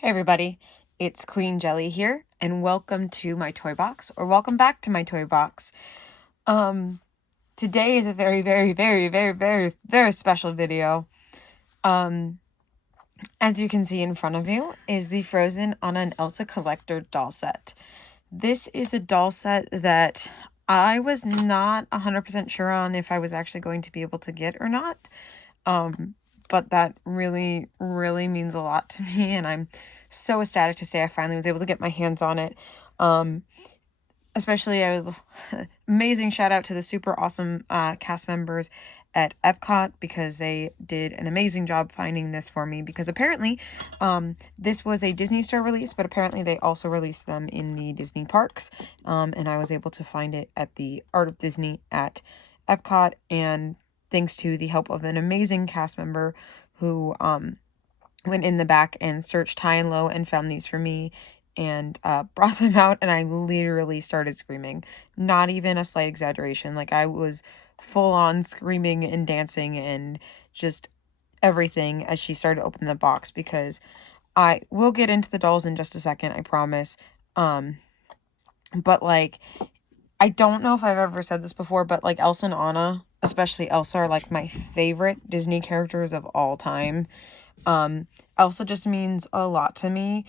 Hey everybody, it's Queen Jelly here, and welcome to my toy box, or welcome back to my toy box. Today is a very special video. As you can see in front of you is the Frozen Anna and Elsa collector doll set. This is a doll set that I was not 100% sure on if I was actually going to be able to get or not. But that really means a lot to me, and I'm so ecstatic to say I finally was able to get my hands on it. Especially amazing shout out to the super awesome cast members at Epcot, because they did an amazing job finding this for me, because apparently this was a Disney Store release, but apparently they also released them in the Disney parks, and I was able to find it at the Art of Disney at Epcot, and thanks to the help of an amazing cast member who went in the back and searched high and low and found these for me and brought them out, and I literally started screaming. Not even a slight exaggeration. Like, I was full on screaming and dancing and just everything as she started opening the box, because I will get into the dolls in just a second, I promise. But like, I don't know if I've ever said this before, but like Elsa and Anna, especially Elsa, are like my favorite Disney characters of all time. Elsa just means a lot to me.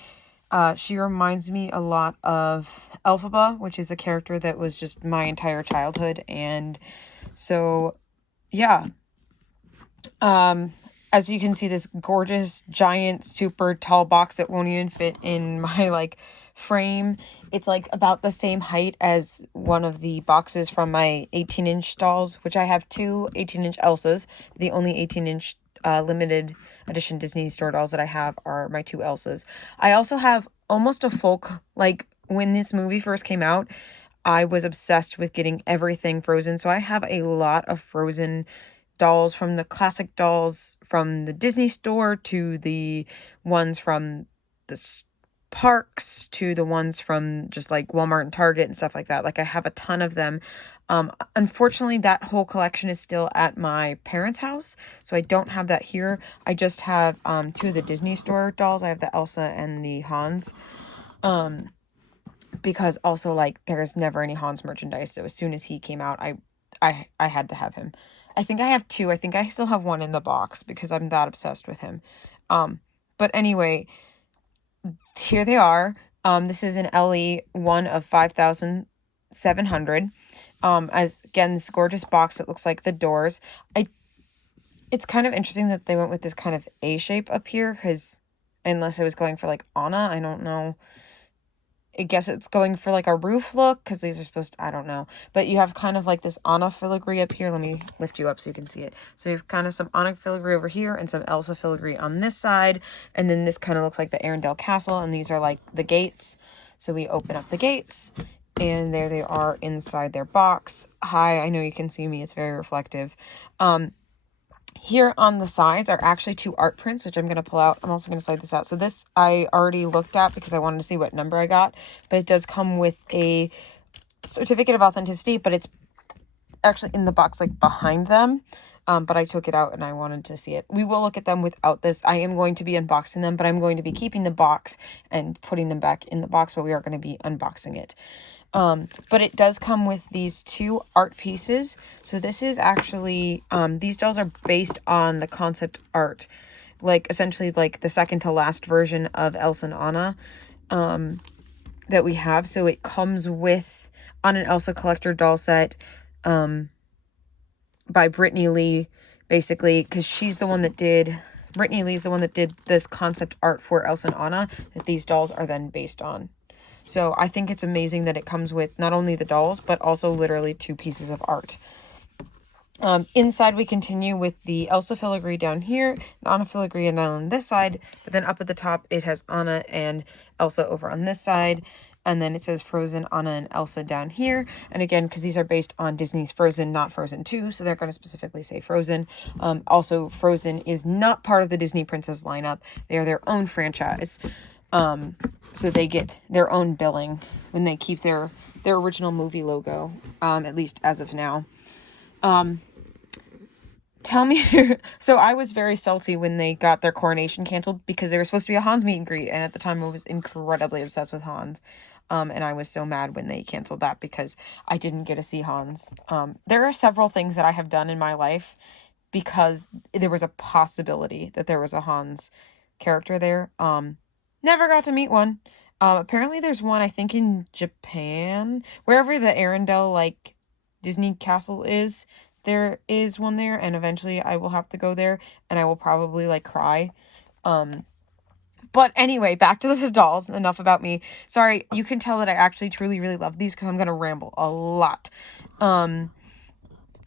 She reminds me a lot of Elphaba, which is a character that was just my entire childhood, and so yeah. As you can see, this gorgeous giant super tall box that won't even fit in my like frame. It's like about the same height as one of the boxes from my 18-inch dolls, which I have two 18-inch Elsas. The only 18-inch limited edition Disney Store dolls that I have are my two Elsas. I also have almost a full, like, when this movie first came out, I was obsessed with getting everything Frozen, so I have a lot of Frozen dolls, from the classic dolls from the Disney Store to the ones from the parks to the ones from just like Walmart and Target and stuff like that. Like, I have a ton of them. Unfortunately, that whole collection is still at my parents' house, so I don't have that here. I just have two of the Disney Store dolls. I have the Elsa and the Hans. Because also, like, there's never any Hans merchandise, so as soon as he came out, I had to have him. I think I have two. I think I still have one in the box because I'm that obsessed with him. But anyway, here they are. This is an LE one of 5,700. As again, this gorgeous box that looks like the doors. It's kind of interesting that they went with this kind of A shape up here, because unless I was going for like Anna, I don't know. I guess it's going for like a roof look, because these are supposed to, I don't know. But you have kind of like this Anna filigree up here. Let me lift you up so you can see it. So you have kind of some Anna filigree over here and some Elsa filigree on this side. And then this kind of looks like the Arendelle Castle, and these are like the gates. So we open up the gates, and there they are inside their box. Hi, I know you can see me. It's very reflective. Here on the sides are actually two art prints, which I'm going to pull out. I'm also going to slide this out. So this I already looked at because I wanted to see what number I got. But it does come with a certificate of authenticity, but it's actually in the box like behind them. But I took it out and I wanted to see it. We will look at them without this. I am going to be unboxing them, but I'm going to be keeping the box and putting them back in the box, but we are going to be unboxing it. But it does come with these two art pieces. So this is actually, these dolls are based on the concept art, like essentially like the second to last version of Elsa and Anna, that we have. So it comes with on an Elsa collector doll set, by Brittany Lee, basically, because she's the one that did, Brittany Lee's the one that did this concept art for Elsa and Anna that these dolls are then based on. So I think it's amazing that it comes with not only the dolls, but also literally two pieces of art. Inside, we continue with the Elsa filigree down here, the Anna filigree and on this side, but then up at the top, it has Anna and Elsa over on this side. And then it says Frozen, Anna, and Elsa down here. And again, because these are based on Disney's Frozen, not Frozen 2, so they're going to specifically say Frozen. Also, Frozen is not part of the Disney Princess lineup. They are their own franchise. So they get their own billing when they keep their original movie logo, at least as of now. tell me. So I was very salty when they got their coronation canceled because there was supposed to be a Hans meet and greet, and at the time I was incredibly obsessed with Hans. And I was so mad when they canceled that because I didn't get to see Hans. There are several things that I have done in my life because there was a possibility that there was a Hans character there. Never got to meet one. Apparently there's one, I think, in Japan, wherever the Arendelle, like, Disney castle is, there is one there, and eventually I will have to go there, and I will probably, like, cry. But anyway, back to the dolls. Enough about me. Sorry, you can tell that I actually truly really love these because I'm gonna ramble a lot.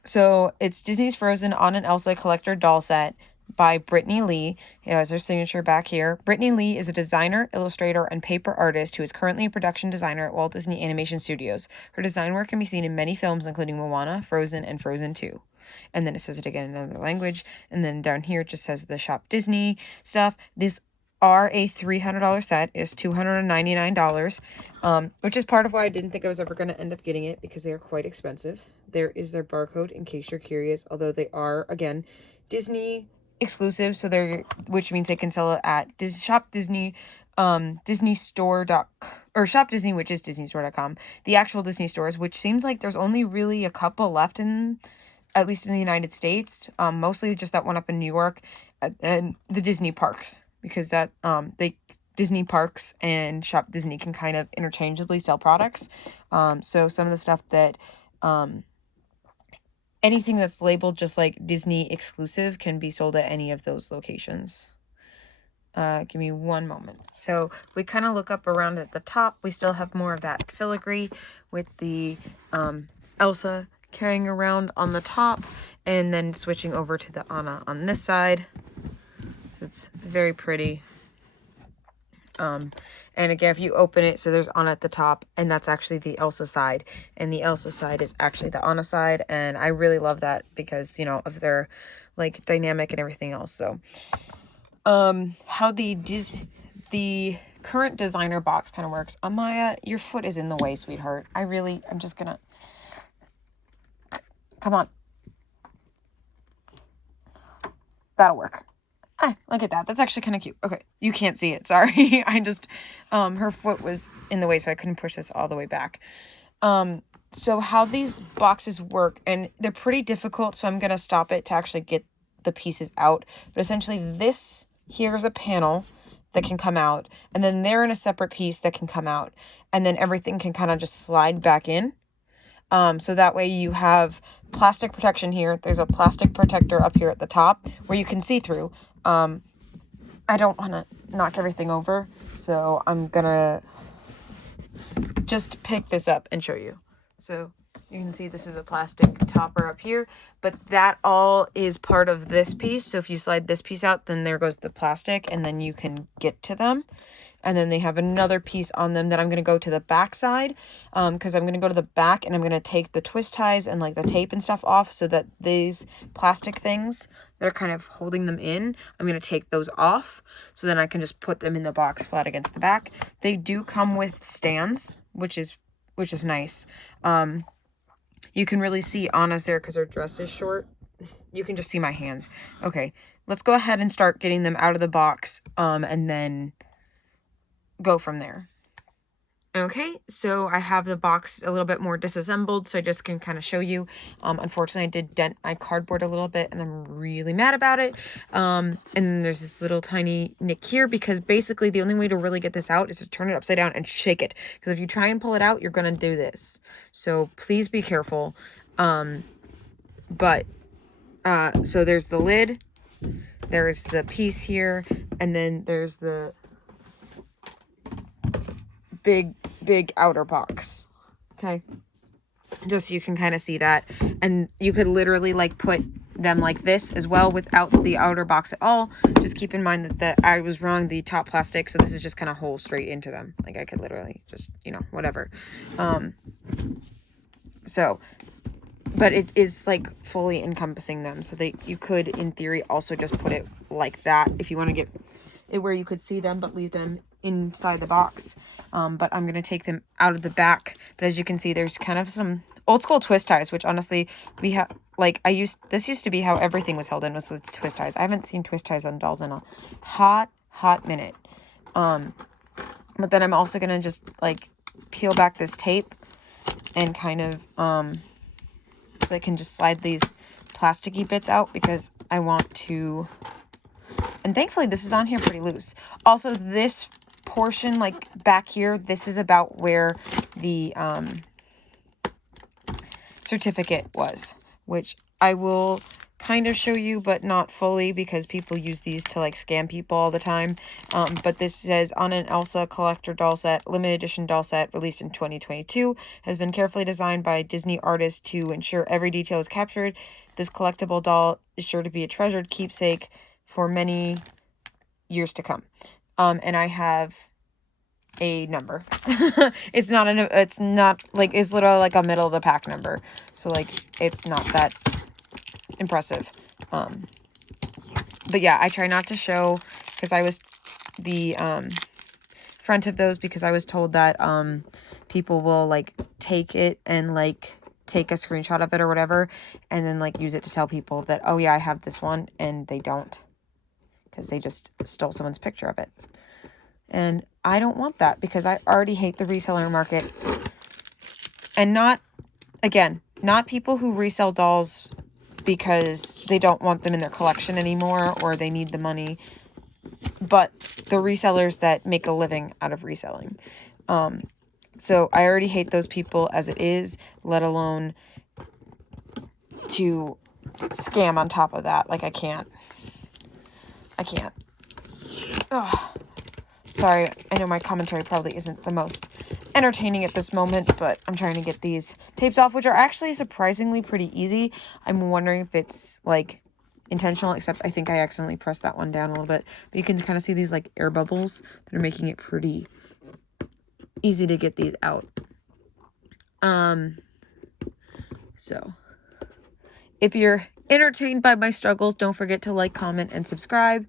So it's Disney's Frozen Anna and Elsa collector doll set by Brittany Lee. It has her signature back here. Brittany Lee is a designer, illustrator, and paper artist who is currently a production designer at Walt Disney Animation Studios. Her design work can be seen in many films, including Moana, Frozen, and Frozen 2. And then it says it again in another language. And then down here it just says the Shop Disney stuff. These are a $300 set. It is $299, which is part of why I didn't think I was ever going to end up getting it because they are quite expensive. There is their barcode in case you're curious, although they are, again, Disney exclusive, so they're, which means they can sell it at Shop Disney, Disney Store or Shop Disney, which is DisneyStore.com, the actual Disney stores, which seems like there's only really a couple left in, at least in the United States, mostly just that one up in New York, and the Disney parks, because that, Disney parks and Shop Disney can kind of interchangeably sell products. So some of the stuff that, anything that's labeled just like Disney exclusive can be sold at any of those locations. Give me one moment. So we kind of look up around at the top. We still have more of that filigree with the Elsa carrying around on the top, and then switching over to the Anna on this side. So it's very pretty. And again, if you open it, so there's Anna at the top, and that's actually the Elsa side, and the Elsa side is actually the Anna side, and I really love that because, you know, of their, like, dynamic and everything else. So, how the current designer box kind of works. Amaya, your foot is in the way, sweetheart. I'm just gonna, come on. That'll work. Look at that. That's actually kind of cute. Okay, you can't see it. Sorry. I just, her foot was in the way, so I couldn't push this all the way back. So how these boxes work, and they're pretty difficult, so I'm going to stop it to actually get the pieces out. But essentially this, here's a panel that can come out, and then they're in a separate piece that can come out, and then everything can kind of just slide back in. So that way you have plastic protection here. There's a plastic protector up here at the top where you can see through. I don't want to knock everything over, so I'm gonna just pick this up and show you. So you can see this is a plastic topper up here, but that all is part of this piece. So if you slide this piece out, then there goes the plastic, and then you can get to them. And then they have another piece on them that I'm going to go to the back side, because I'm going to go to the back and I'm going to take the twist ties and like the tape and stuff off, so that these plastic things that are kind of holding them in, I'm going to take those off, so then I can just put them in the box flat against the back. They do come with stands, which is nice. You can really see Anna's there because her dress is short. You can just see my hands. Okay, let's go ahead and start getting them out of the box, and then go from there. Okay, so I have the box a little bit more disassembled, so I just can kind of show you. Unfortunately, I did dent my cardboard a little bit, and I'm really mad about it. And then there's this little tiny nick here, because basically the only way to really get this out is to turn it upside down and shake it. Because if you try and pull it out, you're going to do this. So please be careful. So there's the lid, there's the piece here, and then there's the big outer box. Okay, just so you can kind of see that, and you could literally like put them like this as well without the outer box at all. Just keep in mind that I was wrong, the top plastic, so this is just kind of hole straight into them. Like I could literally just, you know, whatever. But it is like fully encompassing them, so you could in theory also just put it like that if you want to get it where you could see them but leave them inside the box. But I'm going to take them out of the back. But as you can see, there's kind of some old school twist ties, which honestly we have, like, this used to be how everything was held in, was with twist ties. I haven't seen twist ties on dolls in a hot minute. But then I'm also gonna just like peel back this tape and kind of so I can just slide these plasticky bits out, because I want to, and thankfully this is on here pretty loose. Also, this portion, like back here, this is about where the certificate was, which I will kind of show you, but not fully, because people use these to like scam people all the time. But this says, on an Elsa collector doll set, limited edition doll set released in 2022, has been carefully designed by Disney artists to ensure every detail is captured. This collectible doll is sure to be a treasured keepsake for many years to come. And I have a number. It's not like, it's literally like a middle of the pack number, so like it's not that impressive. But yeah, I try not to show, because I was the front of those, because I was told that people will like take it and like take a screenshot of it or whatever, and then like use it to tell people that, oh yeah, I have this one, and they don't, because they just stole someone's picture of it. And I don't want that, because I already hate the reseller market. And not people who resell dolls because they don't want them in their collection anymore, or they need the money, but the resellers that make a living out of reselling. So I already hate those people as it is, let alone to scam on top of that. Like, I can't. Ugh. Sorry, I know my commentary probably isn't the most entertaining at this moment, but I'm trying to get these tapes off, which are actually surprisingly pretty easy. I'm wondering if it's like intentional, except I think I accidentally pressed that one down a little bit. But you can kind of see these like air bubbles that are making it pretty easy to get these out. So if you're entertained by my struggles, don't forget to like, comment, and subscribe.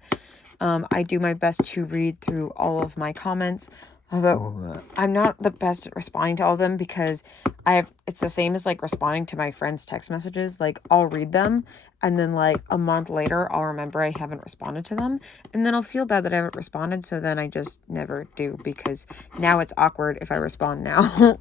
I do my best to read through all of my comments, although I'm not the best at responding to all of them, because it's the same as like responding to my friends' text messages. Like, I'll read them, and then like a month later, I'll remember I haven't responded to them, and then I'll feel bad that I haven't responded. So then I just never do, because now it's awkward if I respond now.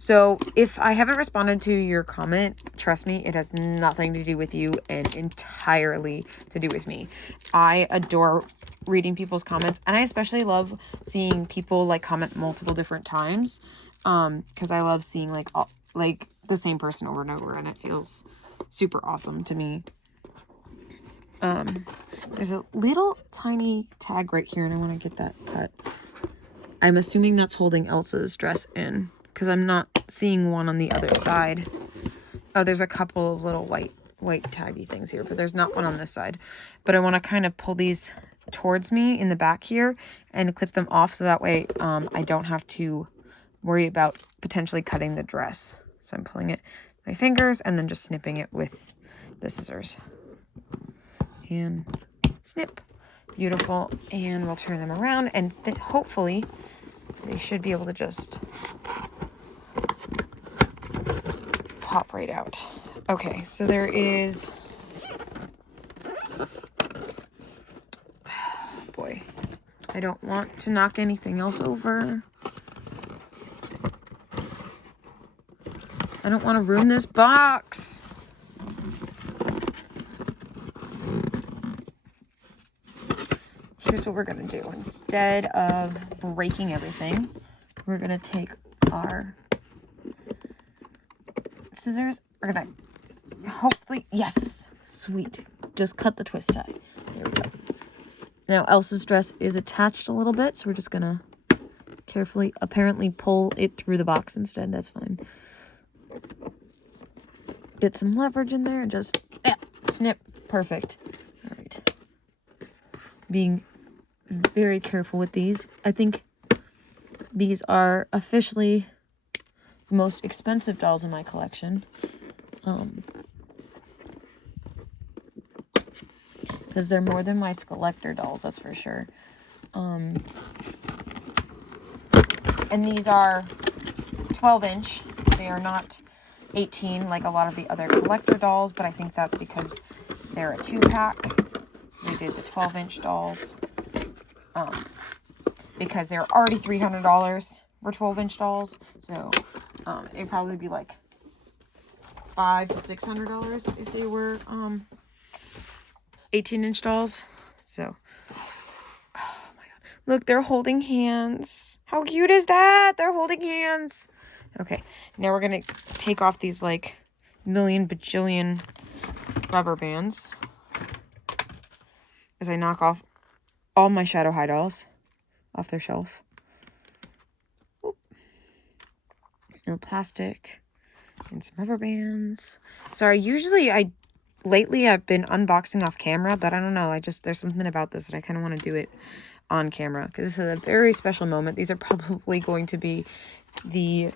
So if I haven't responded to your comment, trust me, it has nothing to do with you and entirely to do with me. I adore reading people's comments, and I especially love seeing people like comment multiple different times, because I love seeing like the same person over and over, and it feels super awesome to me. There's a little tiny tag right here, and I want to get that cut. I'm assuming that's holding Elsa's dress in, because I'm not seeing one on the other side. Oh, there's a couple of little white taggy things here, but there's not one on this side. But I want to kind of pull these towards me in the back here and clip them off, so that way I don't have to worry about potentially cutting the dress. So I'm pulling it with my fingers and then just snipping it with the scissors. And snip. Beautiful. And we'll turn them around, and hopefully they should be able to just pop right out. Okay, so there is, boy, I don't want to knock anything else over. I don't want to ruin this box. Here's what we're going to do. Instead of breaking everything, we're going to take our scissors. We're going to hopefully, yes, sweet. Just cut the twist tie. There we go. Now Elsa's dress is attached a little bit, so we're just going to carefully, apparently pull it through the box instead. That's fine. Get some leverage in there and just snip. Perfect. All right. Being very careful with these. I think these are officially the most expensive dolls in my collection. Because they're more than my Skeletor dolls, that's for sure. And these are 12-inch. They are not 18 like a lot of the other collector dolls, but I think that's because they're a 2-pack. So they did the 12-inch dolls because they're already $300 for 12-inch dolls. So it'd probably be like $500 to $600 if they were 18-inch dolls. So, oh my god. Look, they're holding hands. How cute is that? They're holding hands. Okay, now we're going to take off these like million bajillion rubber bands as I knock off all my Shadow High dolls off their shelf. Oop. No plastic and some rubber bands. Sorry, lately I've been unboxing off camera, but I don't know. There's something about this that I kind of want to do it on camera because this is a very special moment. These are probably going to be the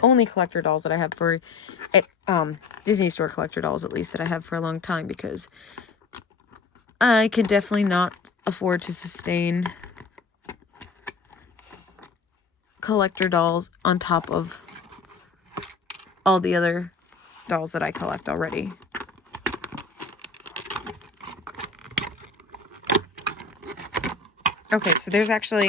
only collector dolls that I have for Disney Store collector dolls, at least, that I have for a long time, because I can definitely not afford to sustain collector dolls on top of all the other dolls that I collect already. Okay, so there's actually...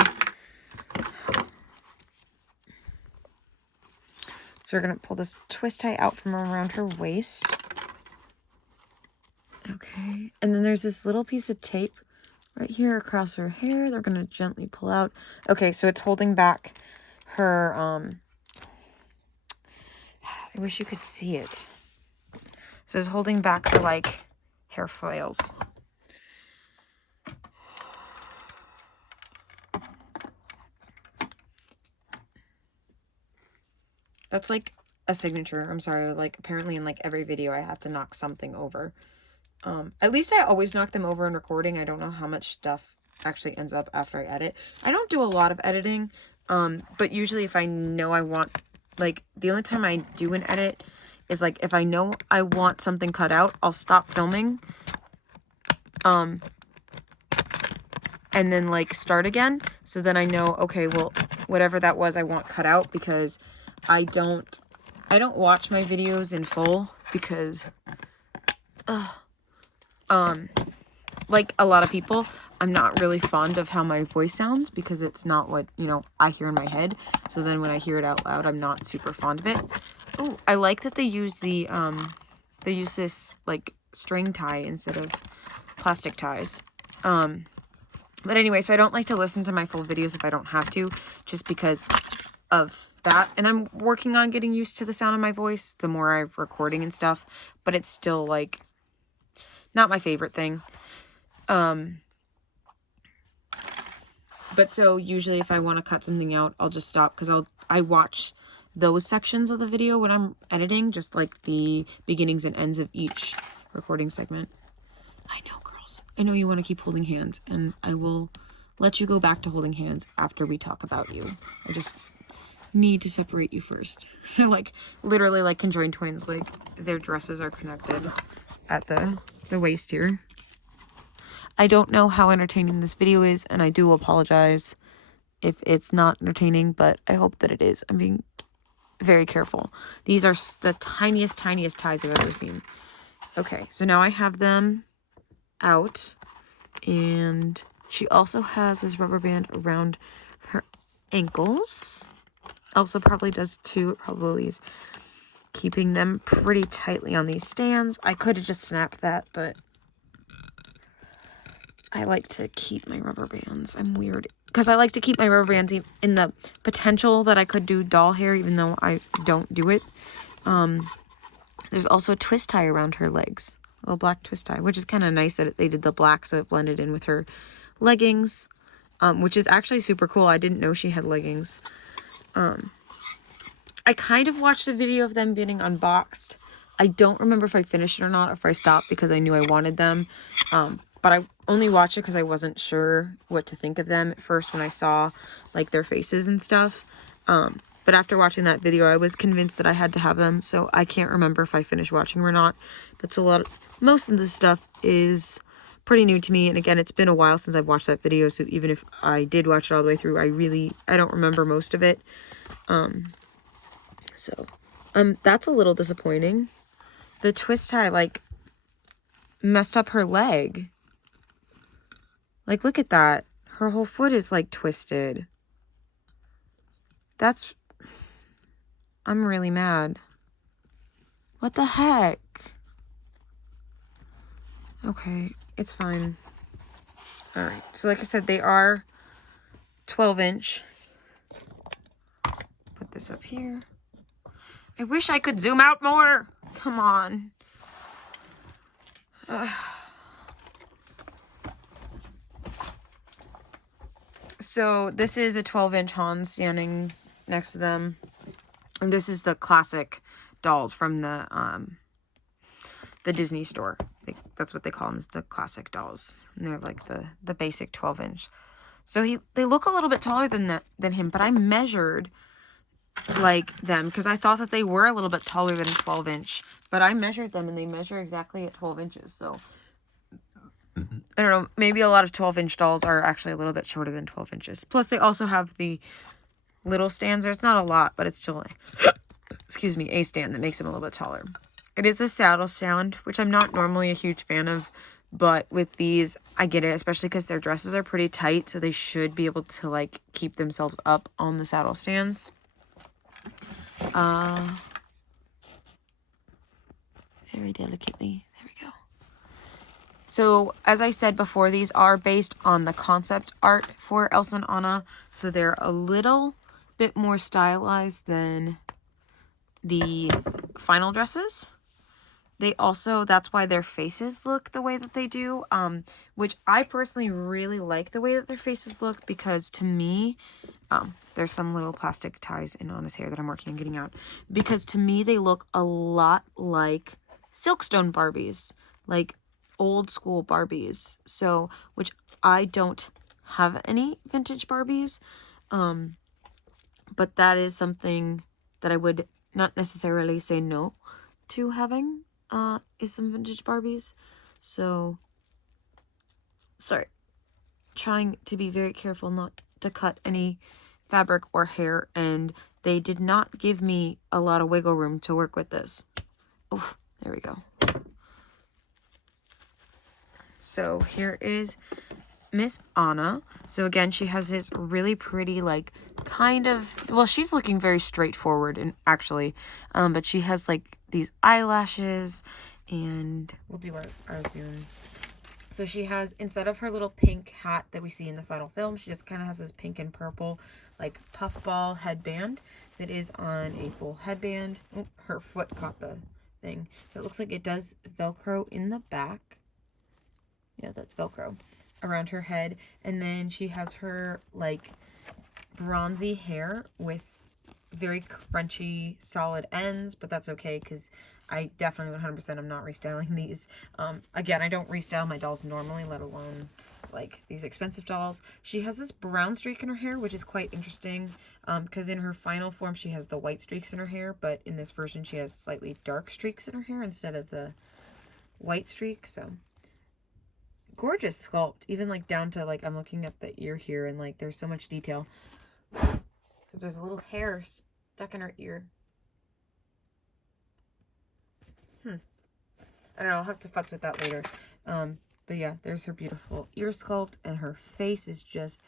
So we're going to pull this twist tie out from around her waist. Okay, and then there's this little piece of tape right here across her hair. They're going to gently pull out. Okay, so it's holding back her, I wish you could see it. So it's holding back her, like, hair flails. That's like a signature. I'm sorry. Like, apparently in like every video I have to knock something over. At least I always knock them over in recording. I don't know how much stuff actually ends up after I edit. I don't do a lot of editing. But usually if I know I want, like, the only time I do an edit is like if I know I want something cut out, I'll stop filming. And then like start again. So then I know, okay, well, whatever that was I want cut out, because I don't watch my videos in full because, like a lot of people, I'm not really fond of how my voice sounds because it's not what, you know, I hear in my head. So then when I hear it out loud, I'm not super fond of it. Oh, I like that they use they use this like string tie instead of plastic ties. But anyway, so I don't like to listen to my full videos if I don't have to, just because of that. And I'm working on getting used to the sound of my voice the more I'm recording and stuff, but it's still like not my favorite thing. But so usually if I want to cut something out, I'll just stop, because I watch those sections of the video when I'm editing, just like the beginnings and ends of each recording segment. I know, girls. I know you want to keep holding hands, and I will let you go back to holding hands after we talk about you. I just need to separate you first. They're like literally like conjoined twins. Like their dresses are connected at the waist here. I don't know how entertaining this video is, and I do apologize if it's not entertaining, but I hope that it is. I'm being very careful. These are the tiniest ties I've ever seen. Okay, so now I have them out, and she also has this rubber band around her ankles. Elsa probably does too. It probably is keeping them pretty tightly on these stands. I could have just snapped that, but I like to keep my rubber bands. I'm weird because I like to keep my rubber bands in the potential that I could do doll hair, even though I don't do it. There's also a twist tie around her legs, a little black twist tie, which is kind of nice that they did the black so it blended in with her leggings, which is actually super cool. I didn't know she had leggings. I kind of watched a video of them getting unboxed. I don't remember if I finished it or not, or if I stopped because I knew I wanted them. But I only watched it because I wasn't sure what to think of them at first when I saw like their faces and stuff. But after watching that video, I was convinced that I had to have them. So I can't remember if I finished watching them or not. But most of this stuff is pretty new to me. And again, it's been a while since I've watched that video. So even if I did watch it all the way through, I don't remember most of it. So That's a little disappointing. The twist tie, like, messed up her leg. Like, look at that. Her whole foot is, like, twisted. I'm really mad. What the heck? Okay, it's fine. Alright, so like I said, they are 12-inch. Put this up here. I wish I could zoom out more. Come on. So this is a 12-inch Hans standing next to them. And this is the classic dolls from the Disney store. That's what they call them, is the classic dolls. And they're like the basic 12-inch. So they look a little bit taller than him, but I measured like them because I thought that they were a little bit taller than a 12-inch, but I measured them and they measure exactly at 12 inches. So I don't know, maybe a lot of 12-inch dolls are actually a little bit shorter than 12 inches. Plus they also have the little stands. There's not a lot, but it's still excuse me, a stand that makes them a little bit taller. It is a saddle stand, which I'm not normally a huge fan of, but with these, I get it, especially because their dresses are pretty tight, so they should be able to, like, keep themselves up on the saddle stands. Very delicately. There we go. So, as I said before, these are based on the concept art for Elsa and Anna, so they're a little bit more stylized than the final dresses. They also, that's why their faces look the way that they do, which I personally really like the way that their faces look, because to me, there's some little plastic ties in Anna's hair that I'm working on getting out, because to me they look a lot like Silkstone Barbies, like old school Barbies. So, which I don't have any vintage Barbies, but that is something that I would not necessarily say no to having, is some vintage Barbies. So, sorry, trying to be very careful not to cut any fabric or hair, and they did not give me a lot of wiggle room to work with this. Oh, there we go. So here is Miss Anna. So again, she has this really pretty, like, kind of, well, she's looking very straightforward, and actually, but she has, like, these eyelashes, and we'll do our zoom. So she has, instead of her little pink hat that we see in the final film, she just kind of has this pink and purple, like, puffball headband that is on a full headband. Oh, her foot caught the thing. It looks like it does Velcro in the back. Yeah, that's Velcro around her head. And then she has her, like, bronzy hair with very crunchy, solid ends, but that's okay because I definitely 100% am not restyling these. Again, I don't restyle my dolls normally, let alone, like, these expensive dolls. She has this brown streak in her hair, which is quite interesting, because in her final form, she has the white streaks in her hair, but in this version, she has slightly dark streaks in her hair instead of the white streak, so gorgeous sculpt, even, like, down to, like, I'm looking at the ear here, and, like, there's so much detail. So there's a little hair stuck in her ear. I don't know, I'll have to futz with that later. But yeah, there's her beautiful ear sculpt, and her face is just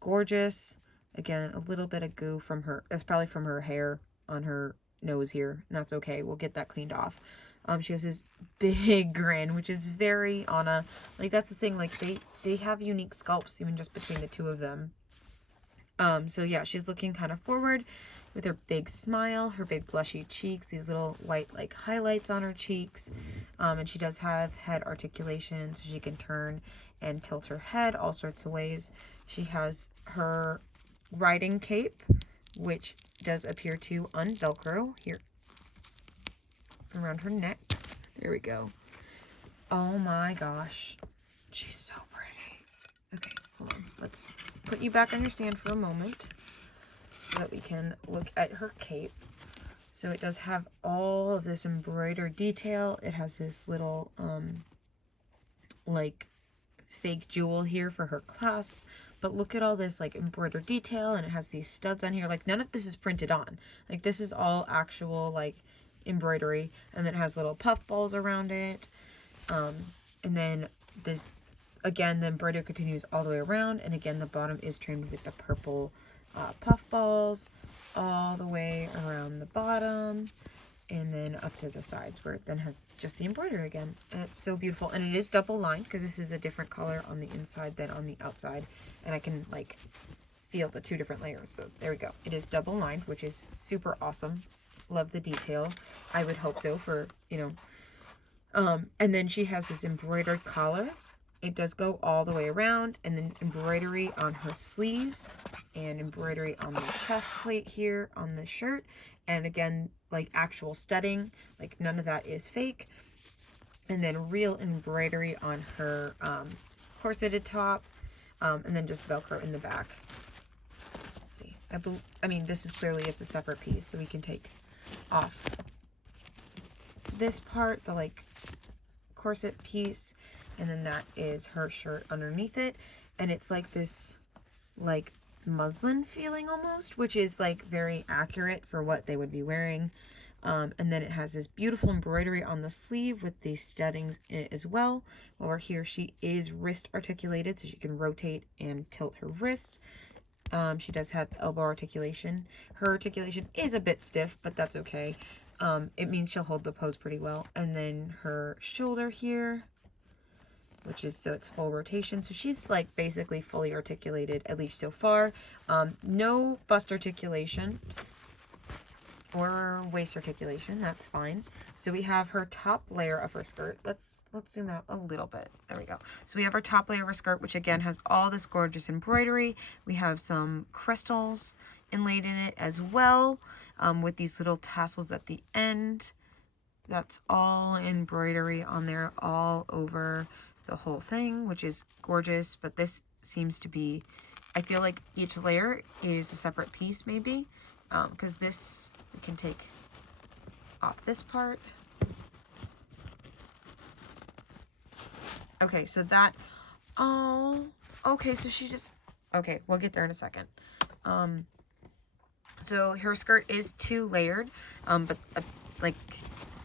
gorgeous. Again, a little bit of goo from her, that's probably from her hair on her nose here, and that's okay, we'll get that cleaned off. She has this big grin, which is very Anna. Like, that's the thing, like, they have unique sculpts even just between the two of them. So yeah, she's looking kind of forward with her big smile, her big blushy cheeks, these little white, like, highlights on her cheeks. And she does have head articulation, so she can turn and tilt her head all sorts of ways. She has her riding cape, which does appear to un-Velcro here around her neck. There we go. Oh my gosh. She's so pretty. Okay, hold on. Let's put you back on your stand for a moment so that we can look at her cape. So it does have all of this embroidered detail. It has this little, like, fake jewel here for her clasp, but look at all this like embroidered detail, and it has these studs on here. Like none of this is printed on. Like this is all actual like embroidery, and then it has little puff balls around it. And then this, again, the embroidery continues all the way around, and again the bottom is trimmed with the purple puff balls all the way around the bottom, and then up to the sides where it then has just the embroidery again. And it's so beautiful, and it is double lined because this is a different color on the inside than on the outside, and I can like feel the two different layers. So there we go, it is double lined, which is super awesome. Love the detail. I would hope so for, you know. And then she has this embroidered collar. It does go all the way around, and then embroidery on her sleeves and embroidery on the chest plate here on the shirt. And again, like actual studding, like none of that is fake. And then real embroidery on her corseted top, and then just Velcro in the back. Let's see. I mean, this is clearly, it's a separate piece, so we can take off this part, the like corset piece, and then that is her shirt underneath it, and it's like this like muslin feeling almost, which is like very accurate for what they would be wearing. And then it has this beautiful embroidery on the sleeve with these studdings in it as well. Over here she is wrist articulated, so she can rotate and tilt her wrist. She does have elbow articulation. Her articulation is a bit stiff, but that's okay. It means she'll hold the pose pretty well. And then her shoulder here, which is, so it's full rotation. So she's like basically fully articulated, at least so far. No bust articulation or waist articulation, that's fine. So we have her top layer of her skirt. Let's zoom out a little bit. There we go. So we have our top layer of her skirt, which again has all this gorgeous embroidery. We have some crystals inlaid in it as well, with these little tassels at the end. That's all embroidery on there all over the whole thing, which is gorgeous. But this seems to be, I feel like each layer is a separate piece maybe, because this, we can take off this part. Okay, so that, oh, okay, so she just, okay, we'll get there in a second. So her skirt is 2 layered, but like,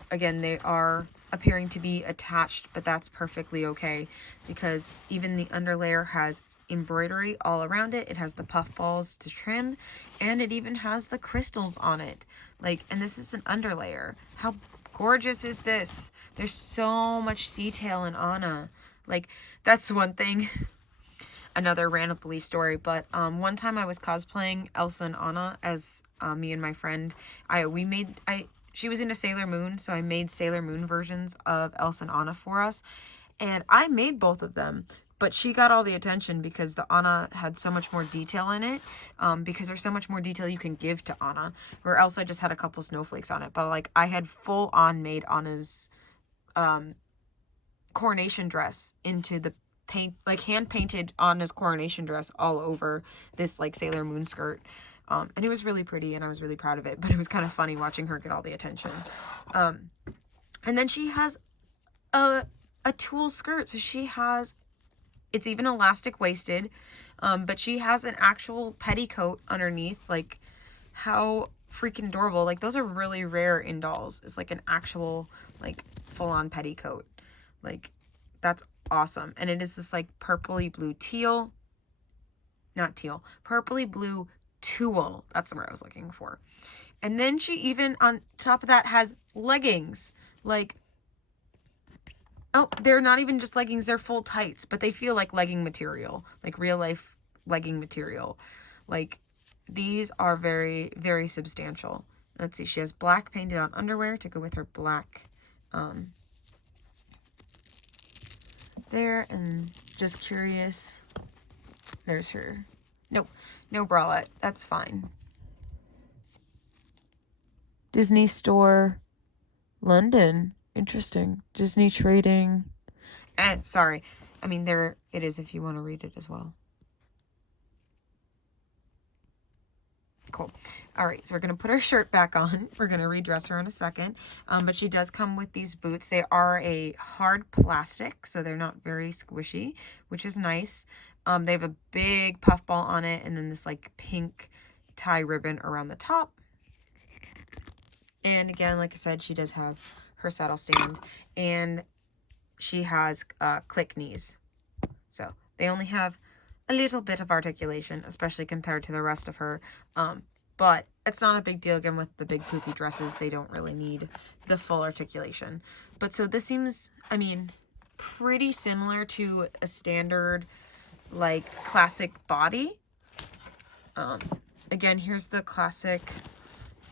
again, they are appearing to be attached, but that's perfectly okay, because even the underlayer has embroidery all around it. It has the puff balls to trim, and it even has the crystals on it. Like, and this is an underlayer. How gorgeous is this? There's so much detail in Anna. Like, that's one thing. Another random police story, but one time I was cosplaying Elsa and Anna as me and my friend. She was into Sailor Moon, so I made Sailor Moon versions of Elsa and Anna for us, and I made both of them. But she got all the attention because the Anna had so much more detail in it, because there's so much more detail you can give to Anna, where Elsa just had a couple snowflakes on it. But like, I had full on made Anna's coronation dress into the paint, like hand painted Anna's coronation dress all over this like Sailor Moon skirt. And it was really pretty, and I was really proud of it, but it was kind of funny watching her get all the attention. And then she has a tulle skirt. So she has, it's even elastic waisted, but she has an actual petticoat underneath. Like, how freaking adorable. Like, those are really rare in dolls. It's like an actual like full-on petticoat. Like, that's awesome. And it is this like purpley blue teal, not teal, purpley blue tulle. That's the word I was looking for. And then she even on top of that has leggings. Like, oh, they're not even just leggings, they're full tights, but they feel like legging material, like real life legging material. Like, these are very, very substantial. Let's see, she has black painted on underwear to go with her black there. And just curious, there's her, nope, no bralette, that's fine. Disney Store, London. Interesting. Disney Trading. And sorry, I mean, there it is if you want to read it as well. Cool. All right, so we're going to put her shirt back on. We're going to redress her in a second. But she does come with these boots. They are a hard plastic, so they're not very squishy, which is nice. They have a big puff ball on it, and then this like pink tie ribbon around the top. And again, like I said, she does have her saddle stand, and she has click knees. So they only have a little bit of articulation, especially compared to the rest of her. But it's not a big deal. Again, with the big poofy dresses, they don't really need the full articulation. But so this seems, I mean, pretty similar to a standard, like, classic body. Again, here's the classic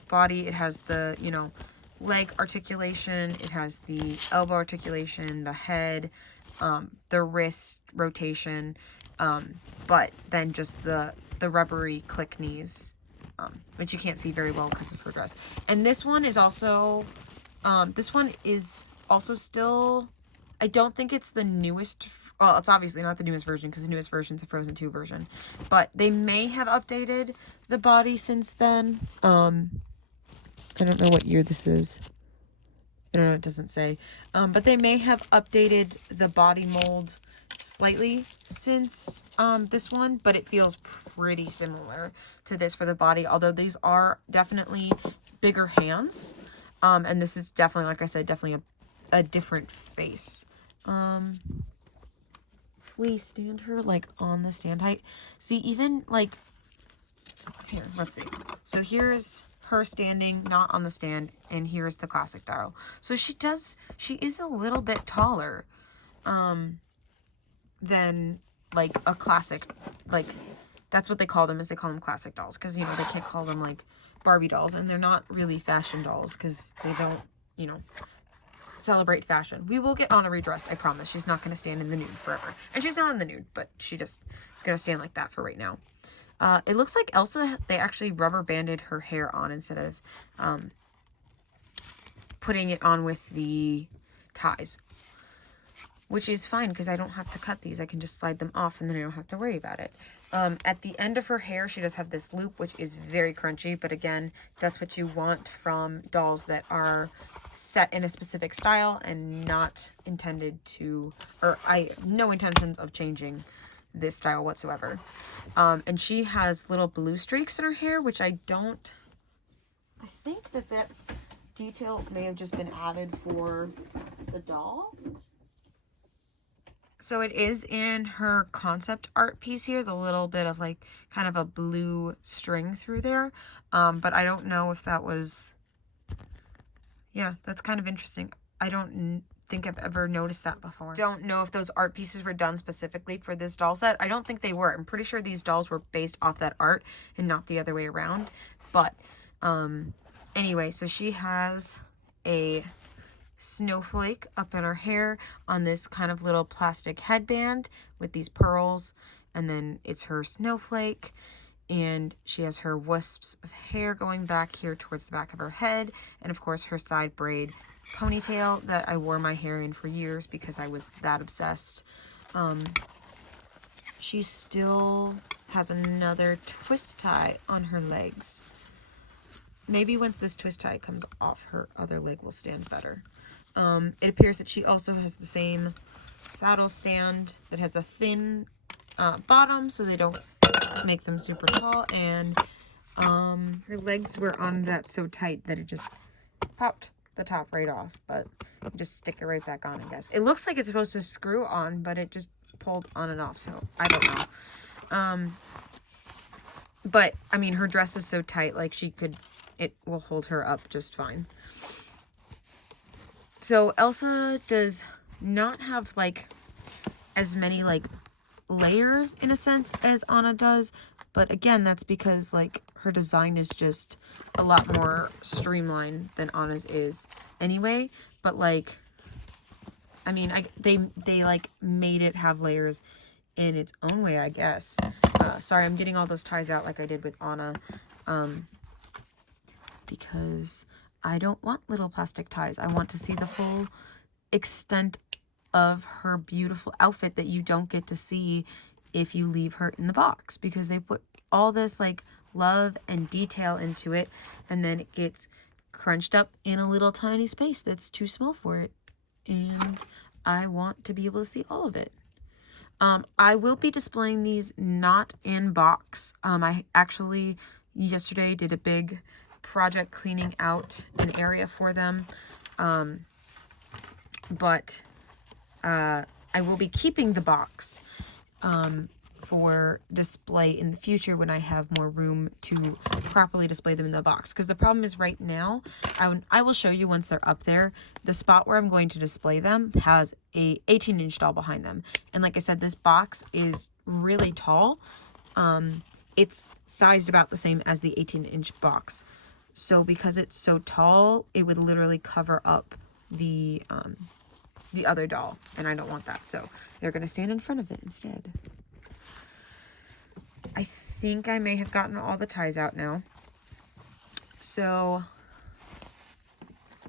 body. It has the, you know, leg articulation. It has the elbow articulation, the head, the wrist rotation, but then just the rubbery click knees, which you can't see very well because of her dress. And this one is also still, I don't think it's the newest, well, it's obviously not the newest version because the newest version is a Frozen 2 version, but they may have updated the body since then. I don't know what year this is. I don't know, it doesn't say. But they may have updated the body mold slightly since this one, but it feels pretty similar to this for the body, although these are definitely bigger hands. And this is definitely, like I said, definitely a different face. We stand her like on the stand height. See, even like here, let's see. So here's her standing not on the stand, and here's the classic Darrow. So she is a little bit taller than like a classic, like that's what they call them, is they call them classic dolls, because, you know, they can't call them like Barbie dolls, and they're not really fashion dolls because they don't, you know, celebrate fashion. We will get Anna redressed, I promise. She's not going to stand in the nude forever, and she's not in the nude, but she just is going to stand like that for right now. It looks like Elsa, they actually rubber banded her hair on instead of putting it on with the ties, which is fine because I don't have to cut these. I can just slide them off and then I don't have to worry about it. At the end of her hair, she does have this loop, which is very crunchy, but again, that's what you want from dolls that are set in a specific style and not intended to, or no intentions of changing this style whatsoever. And she has little blue streaks in her hair, which I think that detail may have just been added for the doll. So it is in her concept art piece here, the little bit of like kind of a blue string through there. But I don't know if that was, yeah, that's kind of interesting. I don't think I've ever noticed that before. Don't know if those art pieces were done specifically for this doll set. I don't think they were. I'm pretty sure these dolls were based off that art and not the other way around. But anyway, so she has a snowflake up in her hair on this kind of little plastic headband with these pearls, and then it's her snowflake, and she has her wisps of hair going back here towards the back of her head, and of course her side braid ponytail that I wore my hair in for years because I was that obsessed. She still has another twist tie on her legs. Maybe once this twist tie comes off, her other leg will stand better. It appears that she also has the same saddle stand that has a thin bottom so they don't make them super tall, and her legs were on that so tight that it just popped the top right off, but just stick it right back on, I guess. It looks like it's supposed to screw on, but it just pulled on and off, so I don't know. But I mean, her dress is so tight, like it will hold her up just fine. So Elsa does not have like as many like layers in a sense as Anna does, but again, that's because like her design is just a lot more streamlined than Anna's is anyway. But like, I mean, they like made it have layers in its own way, I guess. Sorry, I'm getting all those ties out like I did with Anna, because I don't want little plastic ties. I want to see the full extent of her beautiful outfit that you don't get to see if you leave her in the box, because they put all this like love and detail into it, and then it gets crunched up in a little tiny space that's too small for it, and I want to be able to see all of it. I will be displaying these not in box. I actually yesterday did a big project cleaning out an area for them. But I will be keeping the box for display in the future when I have more room to properly display them in the box. Because the problem is right now, I will show you once they're up there, the spot where I'm going to display them has a 18-inch doll behind them. And like I said, this box is really tall. It's sized about the same as the 18-inch box. So because it's so tall, it would literally cover up the other doll, and I don't want that, so they're gonna stand in front of it instead. I think I may have gotten all the ties out now. So,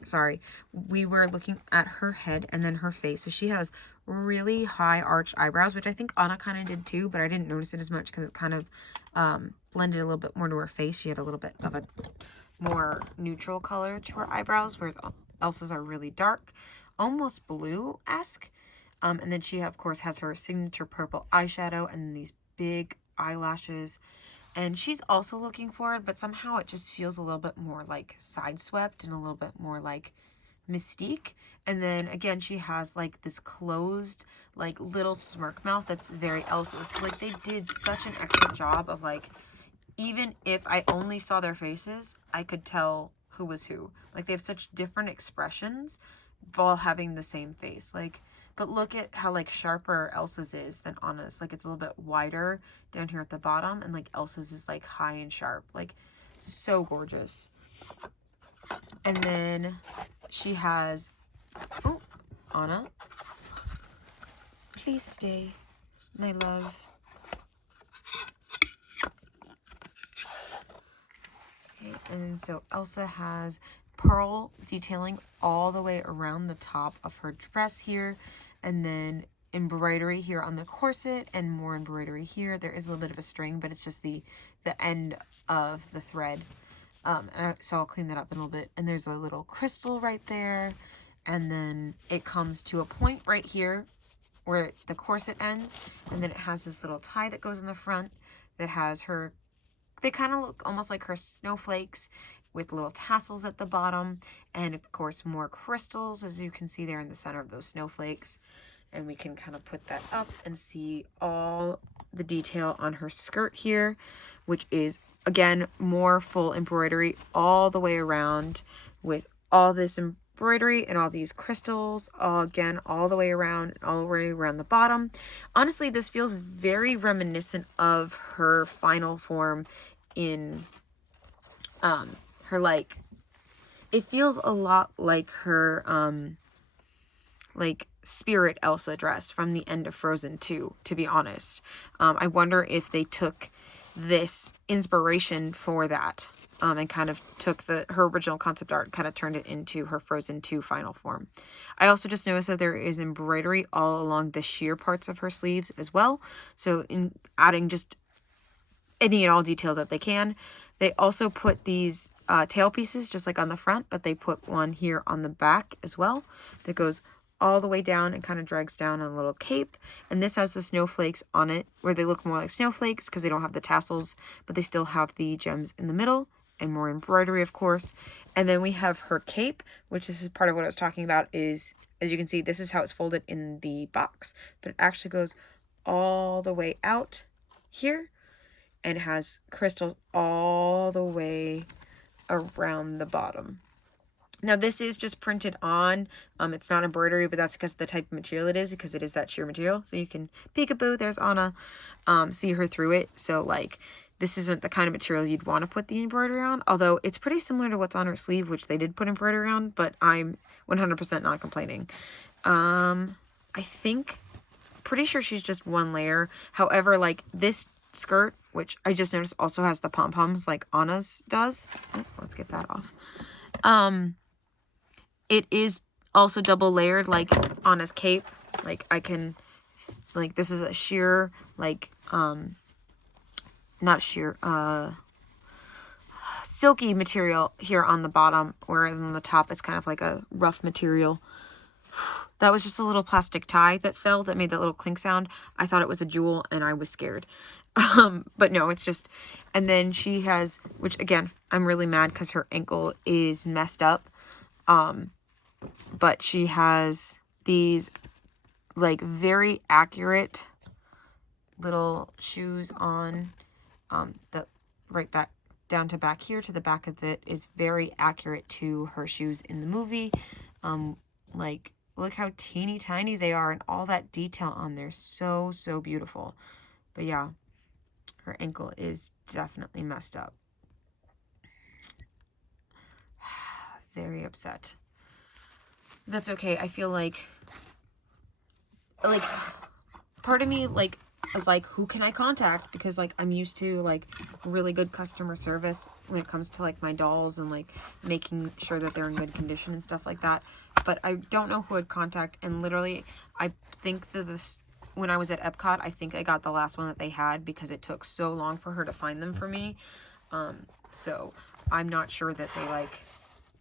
sorry, we were looking at her head and then her face. So she has really high arched eyebrows, which I think Anna kind of did too, but I didn't notice it as much because it kind of blended a little bit more to her face. She had a little bit of a more neutral color to her eyebrows, whereas Elsa's are really dark, almost blue-esque. And then she, of course, has her signature purple eyeshadow and these big eyelashes. And she's also looking forward, but somehow it just feels a little bit more like sideswept and a little bit more like Mystique. And then again, she has like this closed, like little smirk mouth that's very Elsa. So like they did such an excellent job of like, even if I only saw their faces, I could tell who was who. Like they have such different expressions while having the same face. Like, but look at how like sharper Elsa's is than Anna's. Like it's a little bit wider down here at the bottom, and like Elsa's is like high and sharp. Like so gorgeous. And then she has, oh, Anna, please stay, my love. Okay, and so Elsa has pearl detailing all the way around the top of her dress here, and then embroidery here on the corset and more embroidery here. There is a little bit of a string, but it's just the end of the thread. So I'll clean that up in a little bit. And there's a little crystal right there, and then it comes to a point right here where the corset ends, and then it has this little tie that goes in the front that has her, they kind of look almost like her snowflakes with little tassels at the bottom, and of course more crystals, as you can see there in the center of those snowflakes. And we can kind of put that up and see all the detail on her skirt here, which is again more full embroidery all the way around with all this embroidery and all these crystals, all the way around, all the way around the bottom. Honestly, this feels very reminiscent of her final form in her, like, it feels a lot like her like Spirit Elsa dress from the end of Frozen 2, to be honest. I wonder if they took this inspiration for that and kind of took her original concept art and kind of turned it into her Frozen 2 final form. I also just noticed that there is embroidery all along the sheer parts of her sleeves as well. So in adding just any and all detail that they can. They also put these tail pieces just like on the front, but they put one here on the back as well that goes all the way down and kind of drags down on a little cape. And this has the snowflakes on it, where they look more like snowflakes because they don't have the tassels, but they still have the gems in the middle and more embroidery, of course. And then we have her cape, which this is part of what I was talking about, is, as you can see, this is how it's folded in the box, but it actually goes all the way out here and has crystals all the way around the bottom. Now this is just printed on, it's not embroidery, but that's because of the type of material it is, because it is that sheer material. So you can peekaboo, there's Anna, see her through it. So like, this isn't the kind of material you'd want to put the embroidery on, although it's pretty similar to what's on her sleeve, which they did put embroidery on, but I'm 100% not complaining. I think, pretty sure she's just one layer. However, like this skirt, which I just noticed also has the pom-poms like Anna's does. Oh, let's get that off. It is also double layered like Anna's cape. Like I can, like this is a sheer, like, not sheer, silky material here on the bottom, whereas on the top it's kind of like a rough material. That was just a little plastic tie that fell that made that little clink sound. I thought it was a jewel and I was scared. But no, it's just, and then she has, which again, I'm really mad because her ankle is messed up. But she has these like very accurate little shoes on, that right back down to back here to the back of it is very accurate to her shoes in the movie. Like, look how teeny tiny they are and all that detail on there. So, so beautiful. But yeah, her ankle is definitely messed up. Very upset. That's okay. I feel like part of me like is like, who can I contact? Because like I'm used to like really good customer service when it comes to like my dolls and like making sure that they're in good condition and stuff like that. But I don't know who I'd contact. And literally, I think that this, when I was at Epcot, I think I got the last one that they had because it took so long for her to find them for me. So I'm not sure that they like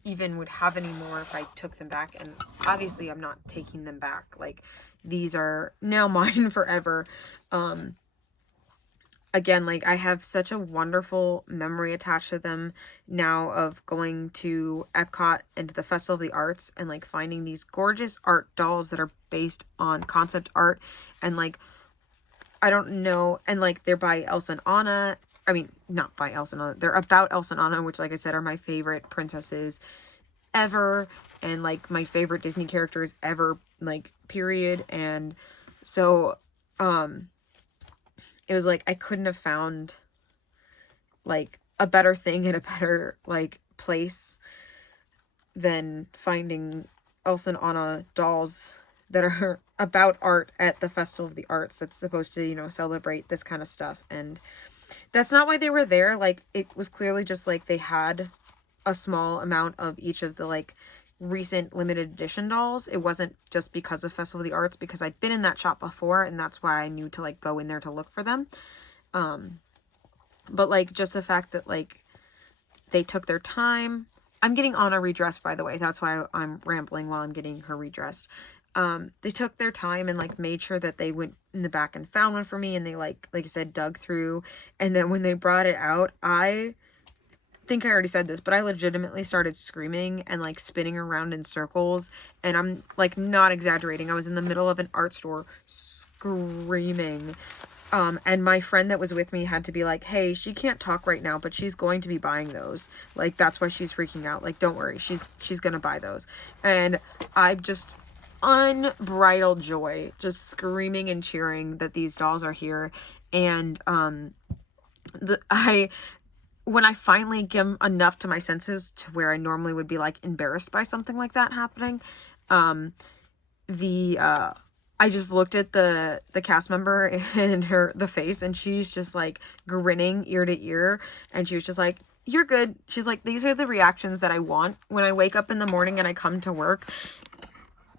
even would have any more if I took them back. And obviously I'm not taking them back. Like, these are now mine forever. Again, like I have such a wonderful memory attached to them now of going to Epcot and to the Festival of the Arts and like finding these gorgeous art dolls that are based on concept art. And like, I don't know, and like they're by Elsa and Anna. I mean, not by Elsa and Anna. They're about Elsa and Anna, which like I said are my favorite princesses ever and like my favorite Disney characters ever, like, period. And so it was like I couldn't have found like a better thing in a better like place than finding Elsa and Anna dolls that are about art at the Festival of the Arts that's supposed to, you know, celebrate this kind of stuff. And that's not why they were there. Like, it was clearly just like they had a small amount of each of the like recent limited edition dolls. It wasn't just because of Festival of the Arts, because I'd been in that shop before and that's why I knew to like go in there to look for them. But like just the fact that like they took their time. I'm getting Anna redressed, by the way. That's why I'm rambling while I'm getting her redressed. They took their time and like made sure that they went in the back and found one for me, and they like I said, dug through. And then when they brought it out, I think I already said this, but I legitimately started screaming and like spinning around in circles. And I'm like not exaggerating. I was in the middle of an art store screaming. And my friend that was with me had to be like, hey, she can't talk right now, but she's going to be buying those. Like, that's why she's freaking out. Like, don't worry, she's gonna buy those. And I just unbridled joy, just screaming and cheering that these dolls are here. And when I finally get enough to my senses to where I normally would be like embarrassed by something like that happening, I just looked at the cast member in the face, and she's just like grinning ear to ear, and she was just like, you're good. She's like, these are the reactions that I want when I wake up in the morning and I come to work.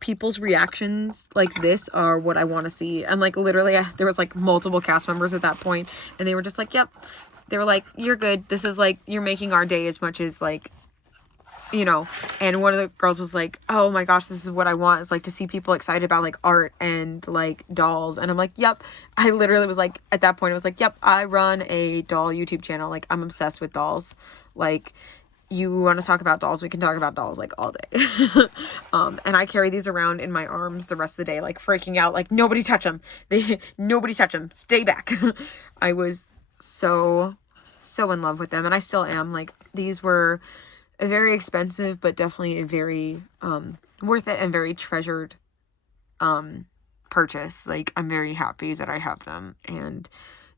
People's reactions like this are what I want to see. And like literally there was like multiple cast members at that point, and they were just like, yep. They were like, you're good. This is like, you're making our day as much as like, you know. And one of the girls was like, oh my gosh, this is what I want, is like to see people excited about like art and like dolls. And I'm like, yep. I literally was like, at that point I was like, yep, I run a doll YouTube channel. Like, I'm obsessed with dolls. Like, you want to talk about dolls, we can talk about dolls like all day. And I carry these around in my arms the rest of the day, like freaking out, like nobody touch them. Nobody touch them. Stay back. I was so in love with them, and I still am. Like, these were a very expensive, but definitely a very worth it and very treasured purchase. Like, I'm very happy that I have them, and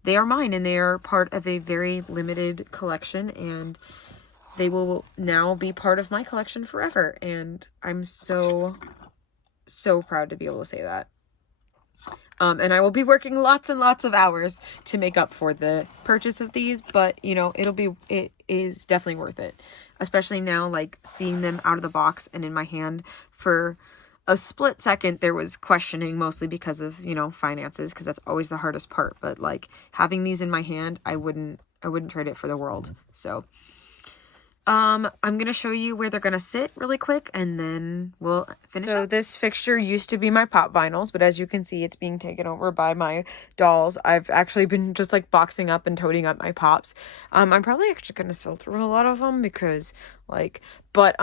they are mine, and they are part of a very limited collection, and they will now be part of my collection forever. And I'm so proud to be able to say that. And I will be working lots and lots of hours to make up for the purchase of these, but you know, it is definitely worth it. Especially now, like seeing them out of the box and in my hand. For a split second, there was questioning, mostly because of, you know, finances, because that's always the hardest part. But like having these in my hand, I wouldn't trade it for the world. So I'm gonna show you where they're gonna sit really quick and then we'll finish up. So this fixture used to be my pop vinyls, but as you can see, it's being taken over by my dolls. I've actually been just like boxing up and toting up my pops. I'm probably actually gonna sell through a lot of them because like, but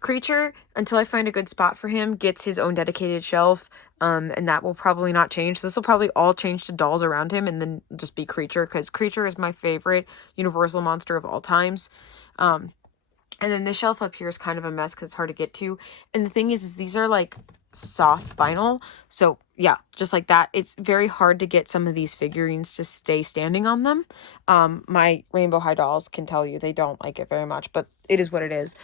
Creature, until I find a good spot for him, gets his own dedicated shelf. And that will probably not change. This will probably all change to dolls around him and then just be Creature, because Creature is my favorite Universal monster of all times. And then this shelf up here is kind of a mess because it's hard to get to. And the thing is these are like soft vinyl. So yeah, just like that. It's very hard to get some of these figurines to stay standing on them. My Rainbow High dolls can tell you they don't like it very much, but it is what it is.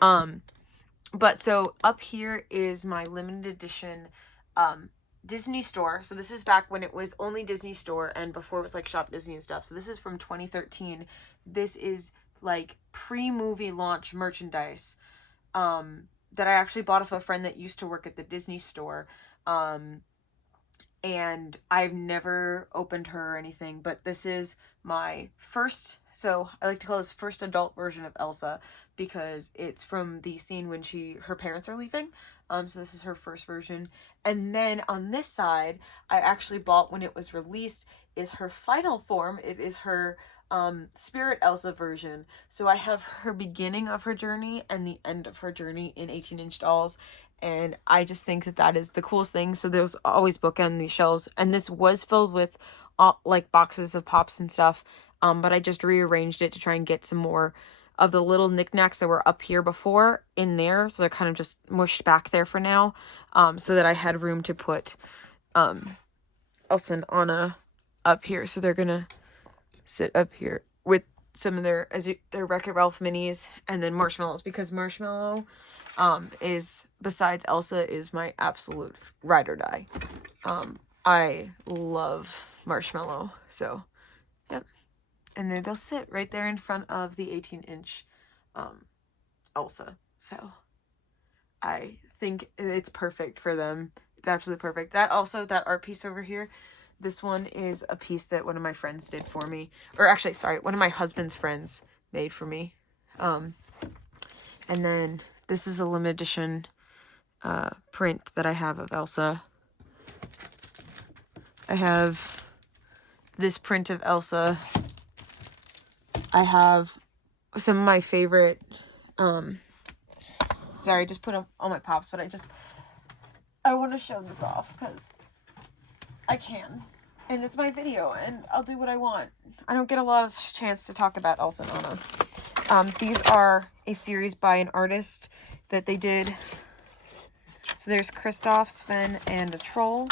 But so up here is my limited edition Disney Store. So this is back when it was only Disney Store and before it was like Shop Disney and stuff. So this is from 2013. This is like pre-movie launch merchandise that I actually bought off a friend that used to work at the Disney Store. And I've never opened her or anything, but this is my first, so I like to call this first adult version of Elsa because it's from the scene when her parents are leaving. So this is her first version. And then on this side, I actually bought when it was released is her final form. It is her Spirit Elsa version. So I have her beginning of her journey and the end of her journey in 18-inch dolls. And I just think that that is the coolest thing. So there's always bookend these shelves. And this was filled with like boxes of pops and stuff. But I just rearranged it to try and get some more of the little knickknacks that were up here before in there. So they're kind of just mushed back there for now. So that I had room to put Elsa and Anna up here. So they're going to sit up here with some of their Wreck-It Ralph minis and then Marshmallows, because Marshmallow is, besides Elsa, is my absolute ride or die. I love Marshmallow, so yep. And then they'll sit right there in front of the 18-inch Elsa. So I think it's perfect for them. It's absolutely perfect. That art piece over here, this one is a piece that one of my friends did for me. Or actually, sorry, one of my husband's friends made for me. And then this is a limited edition print that I have of Elsa. I have this print of Elsa. I have some of my favorite, sorry, I just put up all my pops, but I want to show this off because I can. And it's my video, and I'll do what I want. I don't get a lot of chance to talk about Elsa and Anna. These are a series by an artist that they did. So there's Kristoff, Sven, and a troll.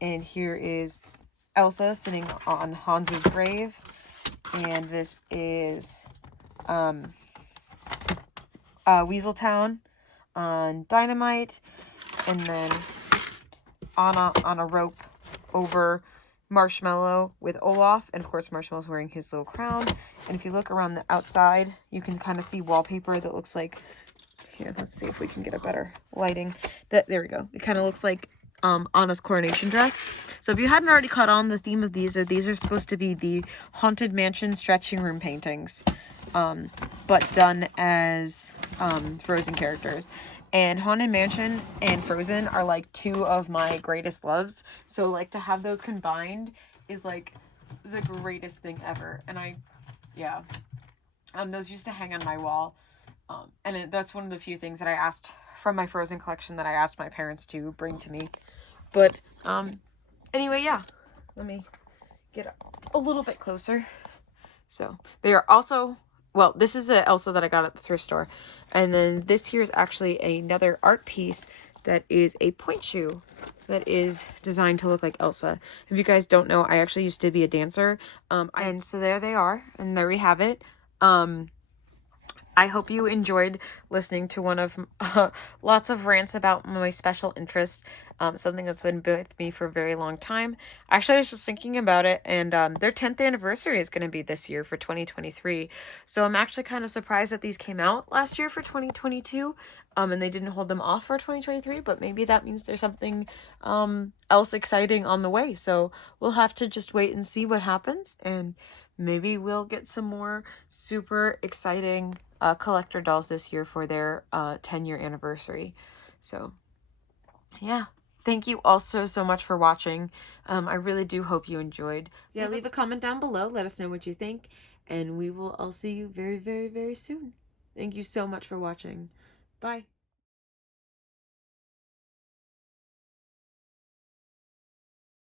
And here is Elsa sitting on Hans's grave. And this is Weaseltown on Dynamite. And then Anna on a rope over Marshmallow with Olaf. And of course Marshmallow's wearing his little crown. And if you look around the outside, you can kind of see wallpaper that looks like, here, let's see if we can get a better lighting. There we go. It kind of looks like Anna's coronation dress. So if you hadn't already caught on, the theme of these are supposed to be the Haunted Mansion stretching room paintings, but done as Frozen characters. And Haunted Mansion and Frozen are like two of my greatest loves. So like to have those combined is like the greatest thing ever. And those used to hang on my wall. And that's one of the few things that I asked from my Frozen collection that I asked my parents to bring to me. But anyway, yeah, let me get a little bit closer. So they are also, well, this is a Elsa that I got at the thrift store. And then this here is actually another art piece that is a point shoe that is designed to look like Elsa. If you guys don't know, I actually used to be a dancer. And so there they are, and there we have it. I hope you enjoyed listening to one of lots of rants about my special interest, something that's been with me for a very long time. Actually, I was just thinking about it, and their 10th anniversary is going to be this year for 2023. So I'm actually kind of surprised that these came out last year for 2022, and they didn't hold them off for 2023, but maybe that means there's something else exciting on the way. So we'll have to just wait and see what happens, and maybe we'll get some more super exciting collector dolls this year for their 10-year anniversary. So yeah, thank you all so much for watching. I really do hope you enjoyed. Yeah, leave a comment down below. Let us know what you think. And we will all see you very, very, very soon. Thank you so much for watching. Bye.